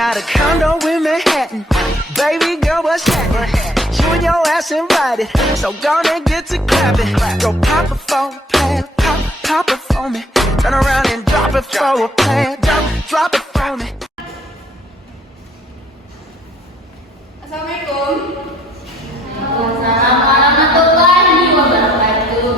got a condo in Manhattan. Baby girl, what's happening? You and your ass invited, so gonna get to clapping. Go pop it for a plan, pop it for me. Turn around and drop it for a plan, drop it for me. Assalamualaikum. Waalaikumsalam warahmatullahi wabarakatuh.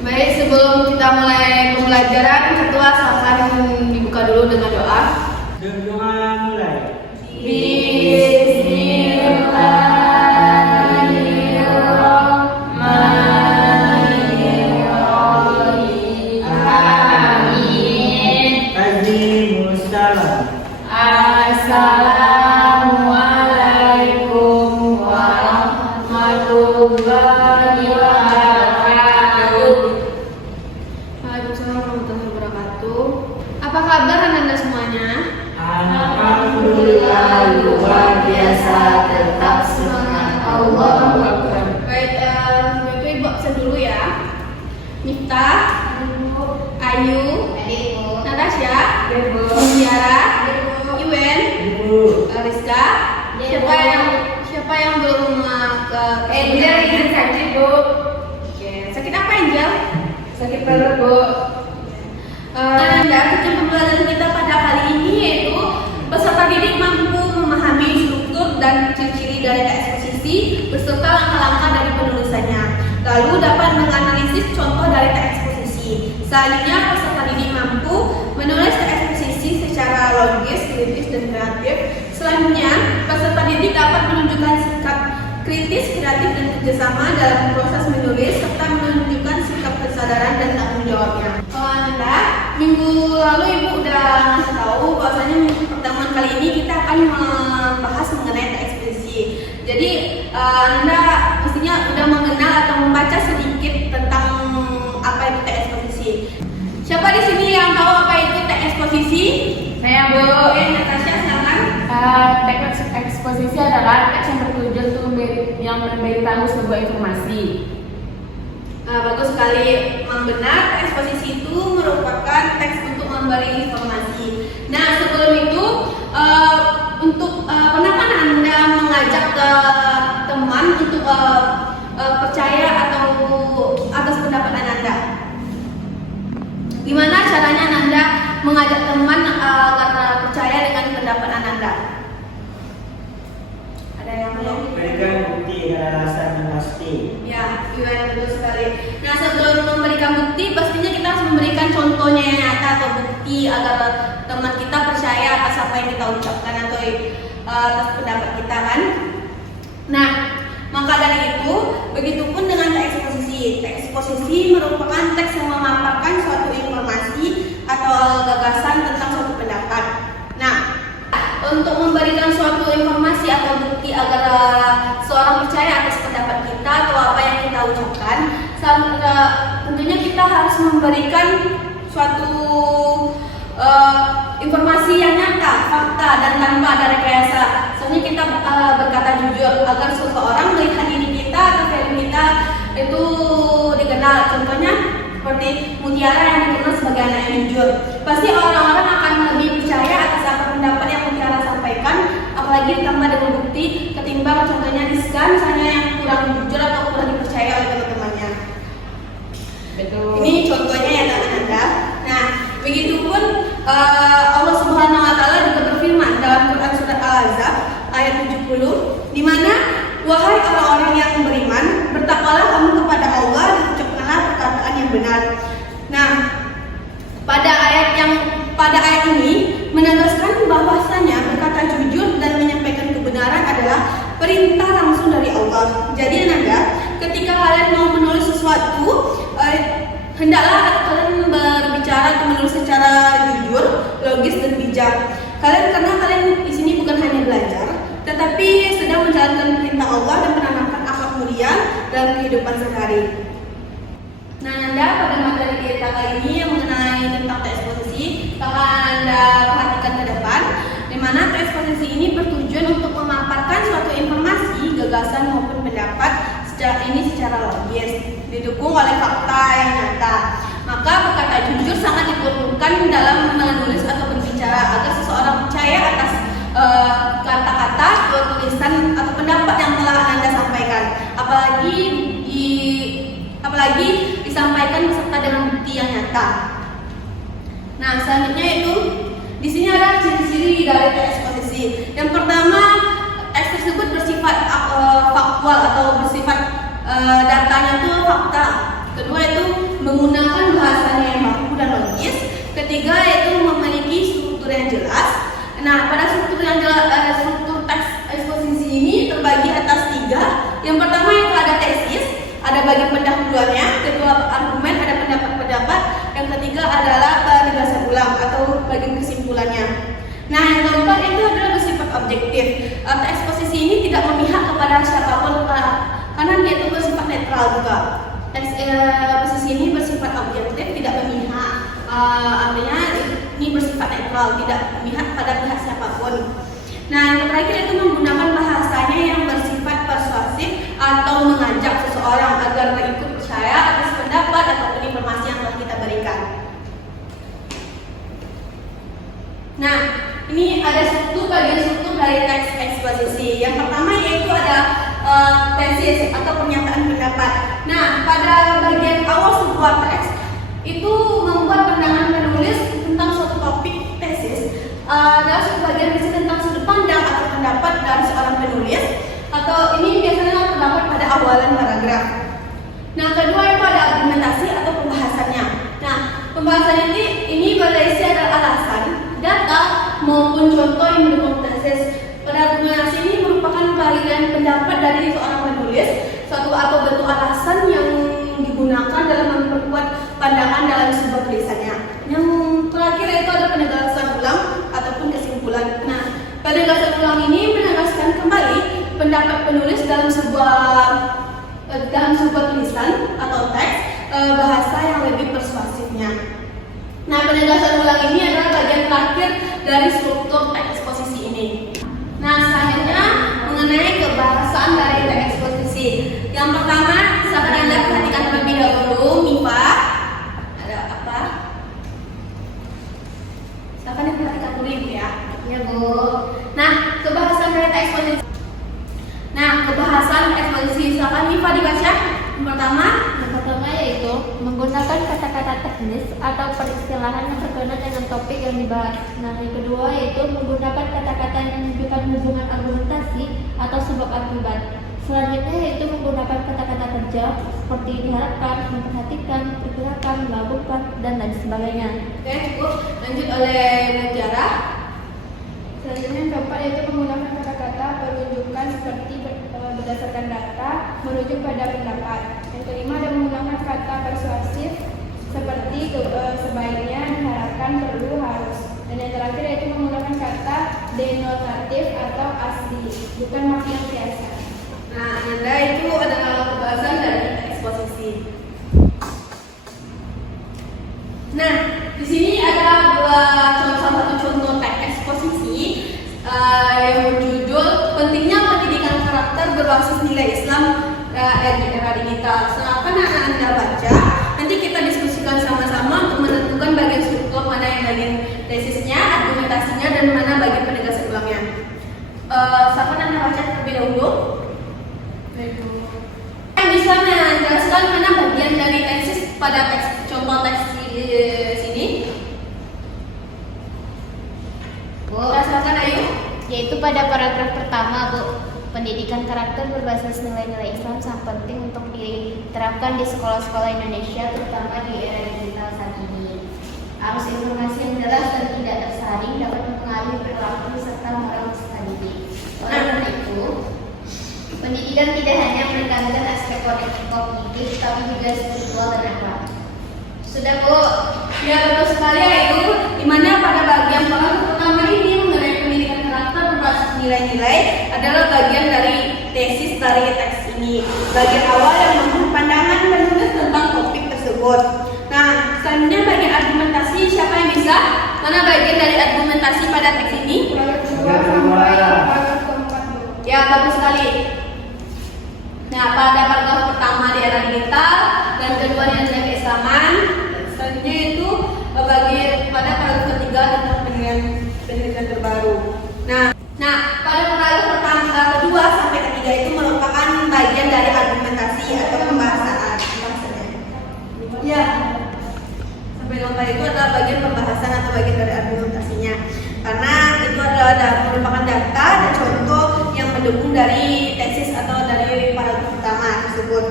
Baik, sebelum kita mulai pembelajaran, ketua silakan dibuka dulu dengan doa. Doa mulai. Bismillahirrahmanirrahim. Amin. Waalaikumsalam. Assalamualaikum warahmatullahi wabarakatuh. Waalaikumsalam warahmatullahi wabarakatuh. Apa kabar Anda semuanya? Alhamdulillah, luar biasa, tetap semangat. Allahu Akbar. Baik, itu Ibu absen dulu ya. Miftah, Ayu, Natasha, Tiara, Iwen, Rizka. Siapa yang belum ke Angel izin sakit, Bu. Oke, sakit apa Angel? Sakit perut, Bu. Tujuan pembelajaran kita pada kali ini yaitu peserta didik mampu memahami struktur dan ciri-ciri dari teks eksposisi beserta langkah-langkah dari penulisannya. Lalu dapat menganalisis contoh dari teks eksposisi. Selanjutnya, peserta didik mampu menulis teks eksposisi secara logis, kritis, dan kreatif. Selanjutnya, peserta didik dapat menunjukkan sikap kritis, kreatif, dan kerjasama dalam proses menulis serta menunjukkan sikap kesadaran dan tanggung jawabnya. Nanda, minggu lalu Ibu udah ngasih tahu bahwasanya minggu pertemuan kali ini kita akan membahas mengenai teks eksposisi. Jadi Nanda mestinya udah mengenal atau membaca sedikit tentang apa itu teks eksposisi. Siapa di sini yang tahu apa itu teks eksposisi? Saya, Bu. Oke, Natasha, silakan. Teks eksposisi adalah teks yang bertujuan untuk memberitahu sebuah informasi. Bagus sekali, memang benar. Teks eksposisi itu merupakan teks untuk memberi informasi. Nah, sebelum itu, pernahkah Anda mengajak ke teman untuk percaya atau atas pendapat Anda? Gimana caranya Anda mengajak teman karena percaya dengan pendapat Anda? Ada yang belum? Berikan bukti dan alasan yang pasti. Ya, iya, betul sekali. Nah, sebelum memberikan bukti, pastinya kita harus memberikan contohnya yang nyata atau bukti agar teman kita percaya atas apa yang kita ucapkan atau atas pendapat kita kan. Nah, maka dari itu, begitupun dengan teks eksposisi. Teks eksposisi merupakan teks yang memaparkan suatu informasi atau gagasan tentang suatu pendapat. Nah, untuk memberikan suatu informasi atau bukti agar seorang percaya atas pendapat kita atau apa yang kita ucapkan, tentunya kita harus memberikan suatu informasi yang nyata, fakta, dan tanpa ada rekayasa. Soalnya kita berkata jujur agar seseorang melihat diri kita atau value kita itu dikenal. Contohnya seperti Mutiara yang dikenal sebagai anak yang jujur. Pasti orang-orang akan lebih percaya atas apa pendapat yang Mutiara sampaikan, apalagi ditambah dengan bukti ketimbang contohnya Rizka misalnya yang kurang jujur atau kurang dipercaya oleh teman-temannya. Betul. Ini contohnya ya Anda. Nah, begitupun Allah Subhanahu wa taala juga berfirman dalam Quran surat Al-Ahzab ayat 70, di mana wahai orang-orang yang beriman, bertakwalah kamu kepada Allah dan ucapkanlah perkataan yang benar. Nah, pada ayat ini menegaskan bahwasanya berkata jujur dan menyampaikan kebenaran adalah perintah langsung dari Allah. Jadi Anda, ketika kalian mau menulis sesuatu, hendaklah kalian berbicara atau menulis secara jujur, logis, dan bijak. Karena kalian di sini bukan hanya belajar, tetapi sedang menjalankan perintah Allah dan menanamkan akhlak mulia dalam kehidupan sehari-hari. Nah, Anda pada materi kita kali ini yang mengenai tentang teks eksposisi, akan Anda perhatikan ke depan, di mana teks eksposisi ini bertujuan untuk memaparkan suatu informasi, gagasan maupun pendapat secara logis, didukung oleh fakta yang nyata. Maka berkata jujur sangat diperlukan dalam menulis atau berbicara agar seseorang percaya atas apalagi disampaikan beserta dengan bukti yang nyata. Nah, selanjutnya itu di sini ada ciri-ciri dari teks eksposisi. Yang pertama, teks tersebut bersifat faktual atau bersifat datanya itu fakta. Kedua itu menggunakan bahasanya yang baku dan logis. Ketiga yaitu memiliki struktur yang jelas. Nah, pada struktur yang jelas, struktur teks eksposisi ini terbagi atas 3. Yang pertama itu ada tesis, ada bagian pendahuluannya. Kedua argumen, ada pendapat-pendapat. Yang ketiga adalah penegasan ulang atau bagian kesimpulannya. Nah, yang keempat itu adalah bersifat objektif. Teks eksposisi ini tidak memihak kepada siapapun karena dia itu bersifat netral juga. Teks eksposisi ini bersifat objektif, tidak memihak. Artinya ini bersifat netral, tidak memihak pada pihak siapapun. Nah, yang terakhir itu menggunakan bahasanya yang bersifat persuasif atau mengajak seseorang agar ikut percaya atas pendapat ataupun informasi yang telah kita berikan. Nah, ini ada bagian struktur dari teks eksposisi. Yang pertama yaitu ada tesis atau pernyataan pendapat. Nah, pada bagian awal sebuah teks itu membuat pandangan penulis tentang suatu topik tesis. Dalam sebagian tesis tentang sudut pandang atau pendapat dari seorang penulis, atau ini biasanya terdapat pada awalan paragraf. Nah, kedua itu ada argumentasi atau pembahasannya. Nah, pembahasan ini berisi adalah alasan, data maupun contoh yang mendukung tesis. Pada argumentasi ini merupakan pembalikan pendapat dari seorang penulis, suatu atau bentuk alasan yang digunakan dalam memperkuat pandangan dalam sebuah tulisannya. Yang terakhir itu ada penegasan ulang ataupun kesimpulan. Nah, penegasan ulang ini menegaskan kembali pendapat penulis dalam sebuah tulisan atau teks bahasa yang lebih persuasifnya. Nah, penegasan ulang ini adalah bagian terakhir dari struktur teks eksposisi ini. Nah, selanjutnya mengenai kebahasan dari teks eksposisi. Yang pertama, silakan Anda perhatikan terlebih dahulu, MIPA. Ada apa? Silakan diperhatikan dulu ya. Ya, Bu. Nah, kebahasan dari teks eksposisi. Nah, kebahasan eksposisi, silakan MIPA dibaca. Yang pertama yaitu menggunakan kata-kata teknis atau peristilahan yang berkenaan dengan topik yang dibahas. Nah, yang kedua yaitu menggunakan kata-kata yang menunjukkan hubungan argumentasi atau sebab akibat. Selanjutnya yaitu menggunakan kata-kata kerja seperti diharapkan, memperhatikan, perkirakan, melakukan, dan lain sebagainya. Oke, cukup. Lanjut oleh Mujarah. Selanjutnya yang keempat yaitu menggunakan kata-kata penunjukan seperti berdasarkan data merujuk pada pendapat. Yang kelima ada menggunakan kata persuasif seperti sebaiknya, diharapkan, perlu, harus. Dan yang terakhir yaitu menggunakan kata denotatif atau asli, bukan makin biasa. Nah, Anda itu adalah kebahasan dari eksposisi. Nah, di sini ada salah satu contoh teks eksposisi yang berjudul pentingnya pendidikan karakter berbasis nilai Islam di era digital. Silakan Anda baca. Nanti kita diskusikan sama-sama untuk menentukan bagian struktur mana yang bagian tesisnya, argumentasinya, dan mana bagian penegasan ulangnya. Silakan Anda baca terlebih dahulu. Bisa menjelaskan mana bagian dari tesis pada teks contoh teks di sini? Bu, Silakan Ayu. yaitu pada paragraf pertama, Bu. Pendidikan karakter berbasis nilai-nilai Islam sangat penting untuk diterapkan di sekolah-sekolah Indonesia, terutama di era digital saat ini. Arus informasi yang jelas dan tidak tersaring dapat mempengaruhi perilaku serta moral peserta didik. Oleh karena itu, pendidikan tidak hanya menekankan aspek kognitif, tapi juga spiritual dan akhlak. Sudah, Bu? Ya, betul sekali Ayu. Dimana pada bagian pertama ini mengenai pendidikan karakter berbasis nilai-nilai adalah bagian dari tesis dari teks ini. Bagian awal yang memberi pandangan penulis tentang topik tersebut. Nah, selanjutnya bagian argumentasi, siapa yang bisa? Mana bagian dari argumentasi pada teks ini? Ya, bagus sekali. Nah, pada paragraf pertama di era digital dan kedua di era keislaman. Selanjutnya itu pada paragraf ketiga tentang penelitian terbaru. Nah, pada paragraf kedua sampai ketiga itu merupakan bagian dari argumentasi. bagian pembahasan atau bagian dari argumentasinya. Karena itu adalah merupakan data dan contoh yang mendukung dari tesis atau dari paragraf utama tersebut.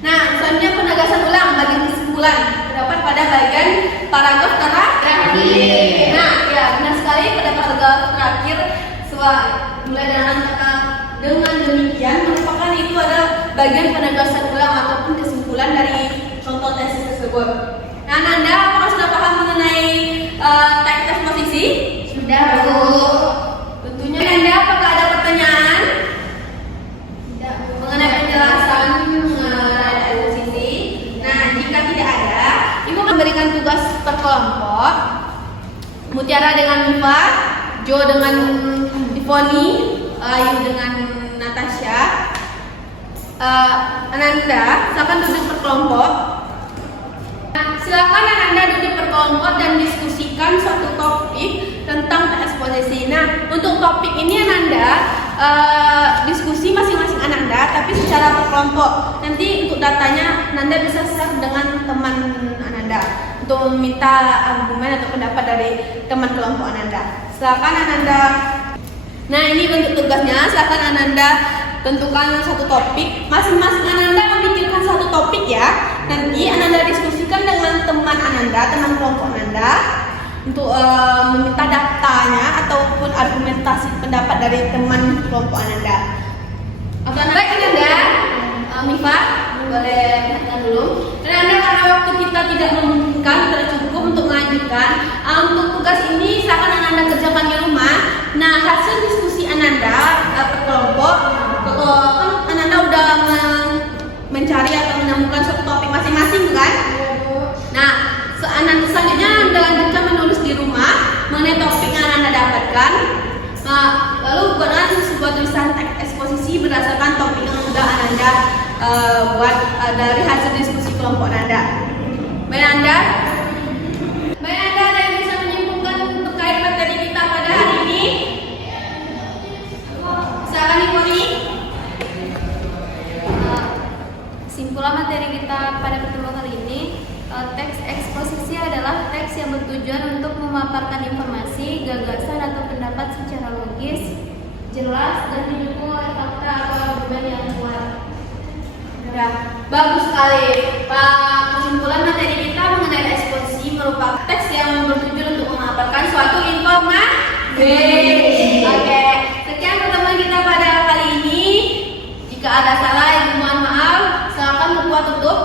Nah, selanjutnya penegasan ulang bagian kesimpulan terdapat pada bagian paragraf terakhir. Nah, ya benar sekali pada paragraf terakhir mulai dengan kata dengan demikian merupakan itu adalah bagian penegasan ulang ataupun kesimpulan dari contoh tesis tersebut. Nah, Nanda apakah sudah paham mengenai teks eksposisi? Sudah, Bu. Tentunya. Nanda, apakah ada pertanyaan? Tidak, Bu. Mengenai penjelasan mengenai eksposisi? Nah, jika tidak ada, Ibu memberikan tugas per kelompok. Mutiara dengan Mifa, Jo dengan Tifoni, Ayu dengan Natasha, Ananda, silakan duduk per kelompok. Nah, silakan Ananda duduk per kelompok dan diskusikan suatu topik tentang eksposisi. Nah, untuk topik ini Ananda diskusi masing-masing Ananda, tapi secara per kelompok. Nanti untuk datanya Ananda bisa share dengan teman Ananda untuk meminta argumen atau pendapat dari teman kelompok Ananda. Silakan Ananda. Nah, ini bentuk tugasnya. Silakan Ananda tentukan satu topik. Masing-masing Ananda memikirkan satu topik ya. Nanti Ananda diskusikan dengan teman Ananda, teman kelompok Ananda untuk meminta datanya ataupun argumentasi pendapat dari teman kelompok Ananda. Baik Ananda, Mifa boleh lihatkan dulu. Dan Anda karena waktu kita tidak memungkinkan, tidak cukup untuk melanjutkan. Untuk tugas ini silakan Anda kerjakan di rumah. Nah, hasil diskusi Ananda per kelompok, kan Ananda udah mencari atau menemukan suatu topik masing-masing kan? Nah, selanjutnya Anda lanjutkan menulis di rumah mengenai topik yang Anda dapatkan. Nah, lalu buatlah sebuah tulisan teks eksposisi berdasarkan topik yang sudah Anda buat dari hasil diskusi kelompok Anda. Baik Anda ada yang bisa menyimpulkan terkait materi kita pada hari ini? Silakan Iponi. Kesimpulan materi kita pada pertemuan kali ini, teks eksposisi adalah teks yang bertujuan untuk memaparkan informasi, gagasan atau pendapat secara logis, jelas dan didukung oleh fakta atau argumen yang kuat. Ya, bagus sekali. Kesimpulan materi kita mengenai eksposisi merupakan teks yang bertujuan untuk memaparkan suatu informasi. Oke, sekian pertemuan kita pada kali ini. Jika ada salah, Ibu mohon maaf. Silakan Ketua tutup.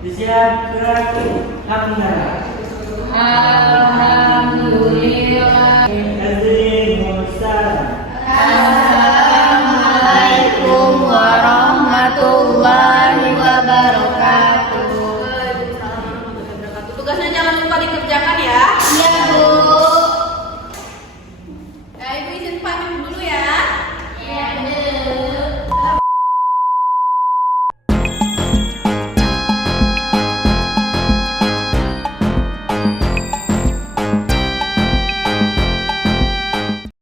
Siap gerak. Alhamdulillah. Alhamdulillah. Assalamualaikum warahmatullahi wabarakatuh. Tugasnya jangan lupa dikerjakan ya. Iya, Bu. Ibu izin pamit